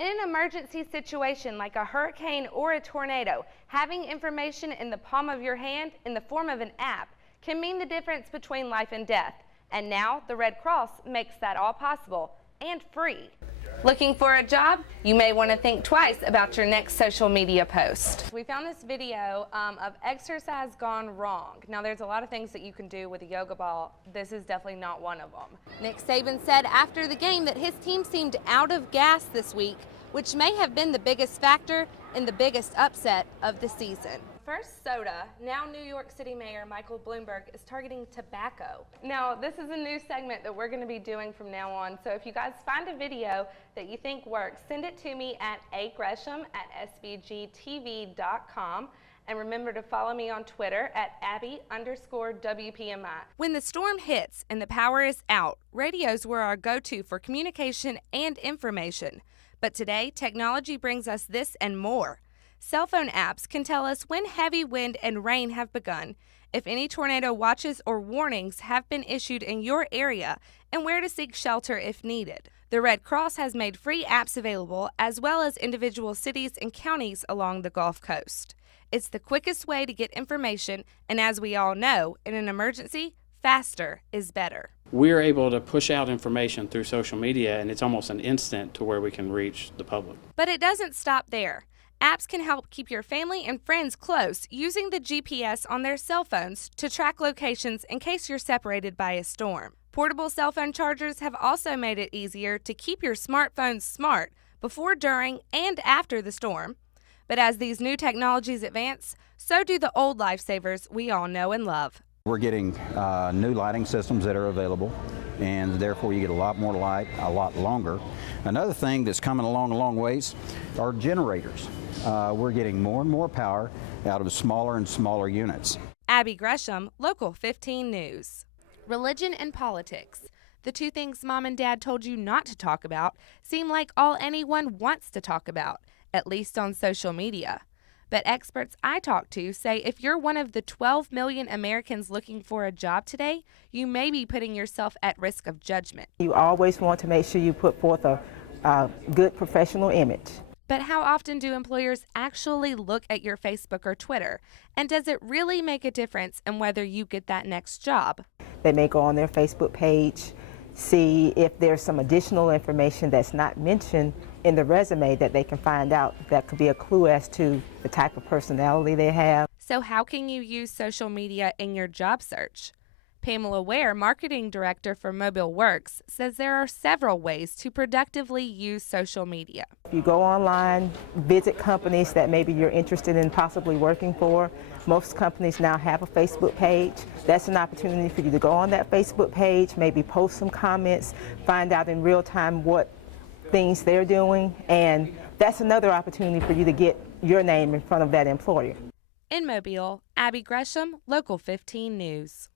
In an emergency situation like a hurricane or a tornado, having information in the palm of your hand in the form of an app can mean the difference between life and death. And now the Red Cross makes that all possible and free. Looking for a job? You may want to think twice about your next social media post. We found this video of exercise gone wrong. Now there's a lot of things that you can do with a yoga ball. This is definitely not one of them. Nick Saban said after the game that his team seemed out of gas this week, which may have been the biggest factor in the biggest upset of the season. First soda, now New York City Mayor Michael Bloomberg is targeting tobacco. Now, this is a new segment that we're going to be doing from now on, so if you guys find a video that you think works, send it to me at agresham@sbgtv.com. And remember to follow me on Twitter at Abby_WPMI. When the storm hits and the power is out, radios were our go-to for communication and information. But today, technology brings us this and more. Cell phone apps can tell us when heavy wind and rain have begun, if any tornado watches or warnings have been issued in your area, and where to seek shelter if needed. The Red Cross has made free apps available, as well as individual cities and counties along the Gulf Coast. It's the quickest way to get information, and as we all know, in an emergency, faster is better. We're able to push out information through social media, and it's almost an instant to where we can reach the public. But it doesn't stop there. Apps can help keep your family and friends close using the GPS on their cell phones to track locations in case you're separated by a storm. Portable cell phone chargers have also made it easier to keep your smartphones smart before, during, and after the storm. But as these new technologies advance, so do the old lifesavers we all know and love. We're getting new lighting systems that are available, and therefore you get a lot more light, a lot longer. Another thing that's coming along a long ways are generators. We're getting more and more power out of smaller and smaller units. Abby Gresham, Local 15 News. Religion and politics. The two things Mom and Dad told you not to talk about seem like all anyone wants to talk about, at least on social media. But experts I talk to say if you're one of the 12 million Americans looking for a job today, you may be putting yourself at risk of judgment. You always want to make sure you put forth a good professional image. But how often do employers actually look at your Facebook or Twitter? And does it really make a difference in whether you get that next job? They may go on their Facebook page, see if there's some additional information that's not mentioned in the resume that they can find out that could be a clue as to the type of personality they have. So how can you use social media in your job search? Pamela Ware, Marketing Director for Mobile Works, says there are several ways to productively use social media. You go online, visit companies that maybe you're interested in possibly working for. Most companies now have a Facebook page. That's an opportunity for you to go on that Facebook page, maybe post some comments, find out in real time what things they're doing, and that's another opportunity for you to get your name in front of that employer. In Mobile, Abby Gresham, Local 15 News.